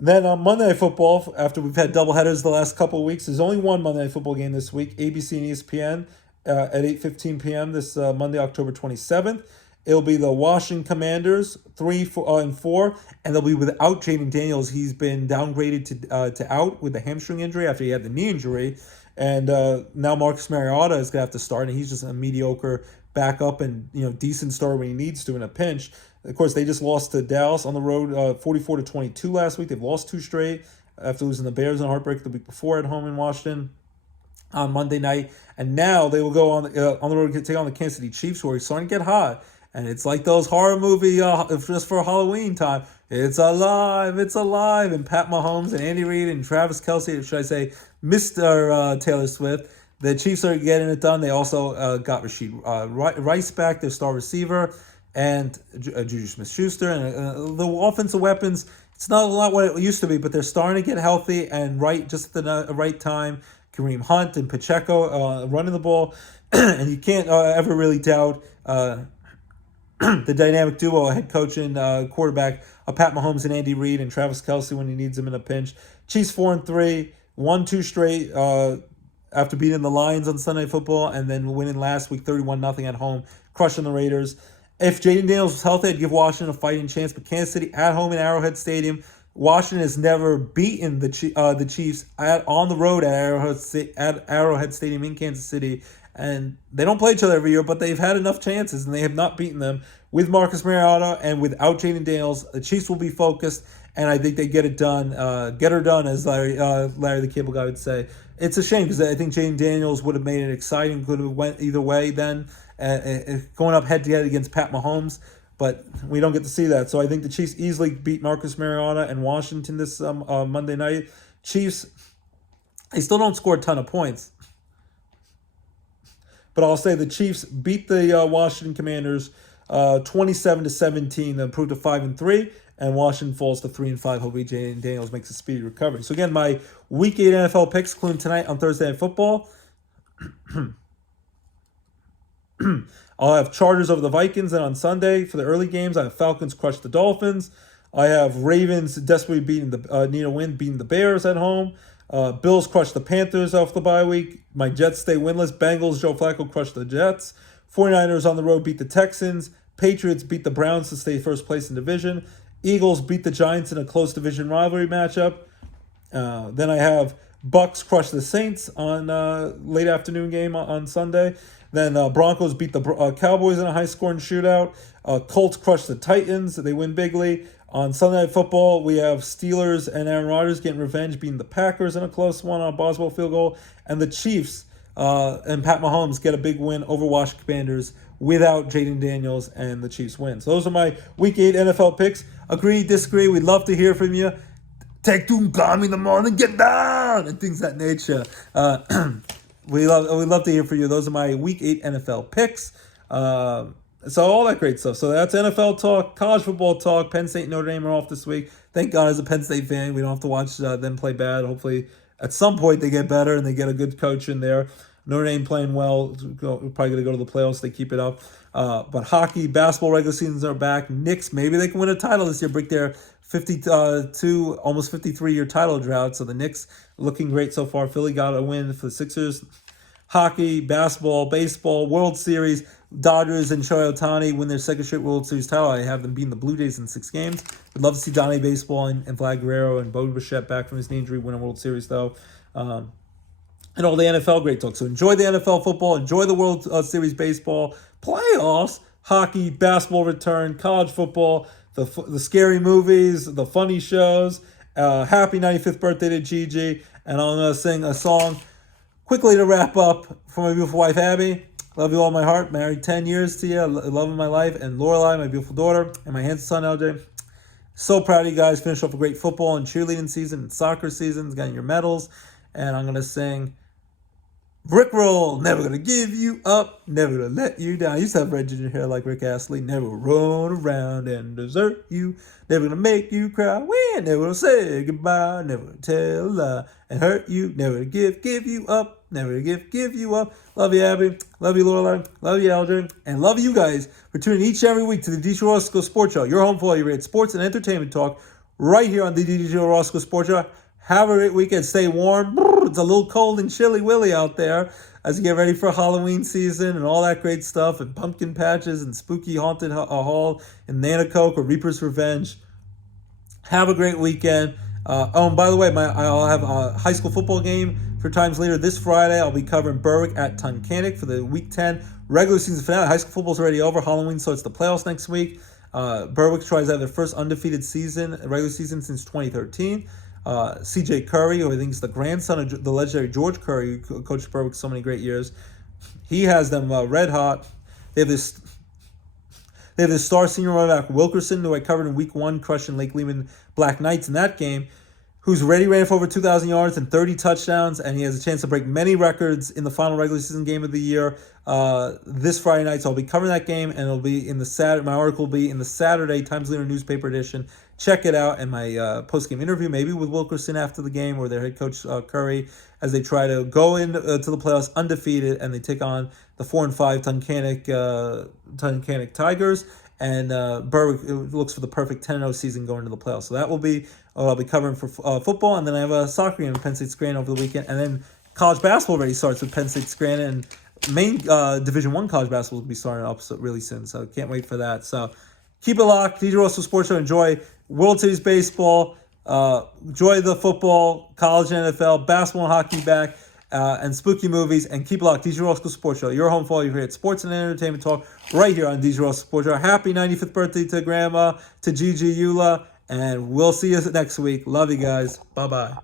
Then on Monday Night Football, after we've had doubleheaders the last couple of weeks, there's only one Monday Night Football game this week, ABC and ESPN at 8:15 p.m. this Monday, October 27th. It'll be the Washington Commanders, 3-4, and they'll be without Jaden Daniels. He's been downgraded to out with the hamstring injury after he had the knee injury, and now Marcus Mariota is gonna have to start, and he's just a mediocre backup and decent starter when he needs to in a pinch. Of course, they just lost to Dallas on the road, 44-22 last week. They've lost 2 straight after losing the Bears in a heartbreak the week before at home in Washington on Monday night, and now they will go on the road to take on the Kansas City Chiefs, who are starting to get hot. And it's like those horror movie just for Halloween time. It's alive, it's alive. And Pat Mahomes and Andy Reid and Travis Kelce, should I say, Mr. Taylor Swift. The Chiefs are getting it done. They also got Rashid Rice back, their star receiver, and Juju Smith-Schuster. And the offensive weapons, it's not a lot what it used to be, but they're starting to get healthy and just at the right time. Kareem Hunt and Pacheco running the ball. And you can't ever really doubt the dynamic duo, head coach and quarterback, Pat Mahomes and Andy Reid, and Travis Kelce when he needs him in a pinch. Chiefs 4-3, won 2 straight after beating the Lions on Sunday Night Football, and then winning last week 31-0 at home, crushing the Raiders. If Jaden Daniels was healthy, I'd give Washington a fighting chance, but Kansas City at home in Arrowhead Stadium. Washington has never beaten the Chiefs on the road at Arrowhead Stadium in Kansas City. And they don't play each other every year, but they've had enough chances, and they have not beaten them. With Marcus Mariota and without Jaden Daniels, the Chiefs will be focused, and I think they get it done. Get her done, as Larry the Cable Guy would say. It's a shame because I think Jaden Daniels would have made it exciting, could have went either way then, going up head-to-head against Pat Mahomes, but we don't get to see that. So I think the Chiefs easily beat Marcus Mariota and Washington this Monday night. Chiefs, they still don't score a ton of points. But I'll say the Chiefs beat the Washington Commanders 27-17, then improved to 5-3, and Washington falls to 3-5. Hopefully, Jaden Daniels makes a speedy recovery. So again, my Week 8 NFL picks, including tonight on Thursday Night Football. I'll have Chargers over the Vikings, and on Sunday for the early games, I have Falcons crush the Dolphins. I have Ravens desperately need a win, beating the Bears at home. Bills crushed the Panthers off the bye week. My Jets stay winless. Bengals, Joe Flacco crushed the Jets. 49ers on the road beat the Texans. Patriots beat the Browns to stay first place in division. Eagles beat the Giants in a close division rivalry matchup. Then I have Bucks crush the Saints on late afternoon game on Sunday. Then Broncos beat the Cowboys in a high-scoring shootout. Colts crush the Titans. They win bigly. On Sunday Night Football, we have Steelers and Aaron Rodgers getting revenge, beating the Packers in a close one on a Boswell field goal. And the Chiefs and Pat Mahomes get a big win over Washington Commanders without Jaden Daniels, and the Chiefs win. So those are my Week 8 NFL picks. Agree, disagree, we'd love to hear from you. Take two, call me in the morning, get down, and things of that nature. We love to hear from you. Those are my Week 8 NFL picks. So all that great stuff. So that's NFL talk, college football talk. Penn State and Notre Dame are off this week. Thank God, as a Penn State fan, we don't have to watch them play bad. Hopefully, at some point, they get better and they get a good coach in there. Notre Dame playing well. We're probably going to go to the playoffs. They keep it up. But hockey, basketball regular seasons are back. Knicks, maybe they can win a title this year, break their 52, almost 53-year title drought. So the Knicks looking great so far. Philly got a win for the Sixers. Hockey, basketball, baseball, World Series. Dodgers and Shohei Ohtani win their second straight World Series title. I have them beating the Blue Jays in 6 games. Would love to see Donnie Baseball and Vlad Guerrero and Bo Bichette back from his knee injury win a World Series, though. And all the NFL great talk. So enjoy the NFL football. Enjoy the World Series baseball. Playoffs, hockey, basketball return, college football, the scary movies, the funny shows. Happy 95th birthday to Gigi. And I'm going to sing a song quickly to wrap up for my beautiful wife, Abby. Love you all my heart. Married 10 years to you. Love of my life. And Lorelai, my beautiful daughter. And my handsome son, LJ. So proud of you guys. Finished off a great football and cheerleading season and soccer seasons. Getting your medals. And I'm going to sing Rick Roll. Never going to give you up. Never going to let you down. I used to have red ginger hair like Rick Astley. Never run around and desert you. Never going to make you cry. We never going to say goodbye. Never going to tell a lie and hurt you. Never going to give you up. Never give you up. Love you, Abby. Love you, Lorelai. Love you, Aldrin. And love you guys for tuning each and every week to the DJ Roscoe Sports Show. Your home for all your great sports and entertainment talk right here on the DJ Roscoe Sports Show. Have a great weekend. Stay warm. It's a little cold and chilly-willy out there as you get ready for Halloween season and all that great stuff and pumpkin patches and spooky haunted hall and Nanacoke or Reaper's Revenge. Have a great weekend. And by the way, I'll have a high school football game for Times Leader this Friday. I'll be covering Berwick at Tunkhannock for the Week 10 regular season finale. High school football's already over. Halloween starts the playoffs next week. Berwick tries to have their first undefeated regular season since 2013. CJ Curry, who I think is the grandson of the legendary George Curry, who coached Berwick so many great years, he has them red hot. They have this star senior running back Wilkerson, who I covered in Week 1, crushing Lake Lehman Black Knights in that game, who's already ran for over 2,000 yards and 30 touchdowns, and he has a chance to break many records in the final regular season game of the year this Friday night. So I'll be covering that game, and it'll be in the my article will be in the Saturday Times Leader newspaper edition. Check it out, and my post-game interview, maybe with Wilkerson after the game, or their head coach Curry, as they try to go into to the playoffs undefeated, and they take on the 4-5 Tunkhannock Tigers. And Berwick looks for the perfect 10-0 season going into the playoffs. So that will be what I'll be covering for football. And then I have a soccer game with Penn State Scranton over the weekend. And then college basketball already starts with Penn State Scranton. And main Division I college basketball will be starting up really soon. So can't wait for that. So keep it locked. DJ Roscoe Sports Show. Enjoy World Series baseball. Enjoy the football, college and NFL, basketball and hockey back. And spooky movies, and keep it locked. DJ Roscoe Sports Show, your home for all your great sports and entertainment talk, right here on DJ Roscoe Sports Show. Happy 95th birthday to Grandma, to Gigi Eula, and we'll see you next week. Love you guys. Bye-bye.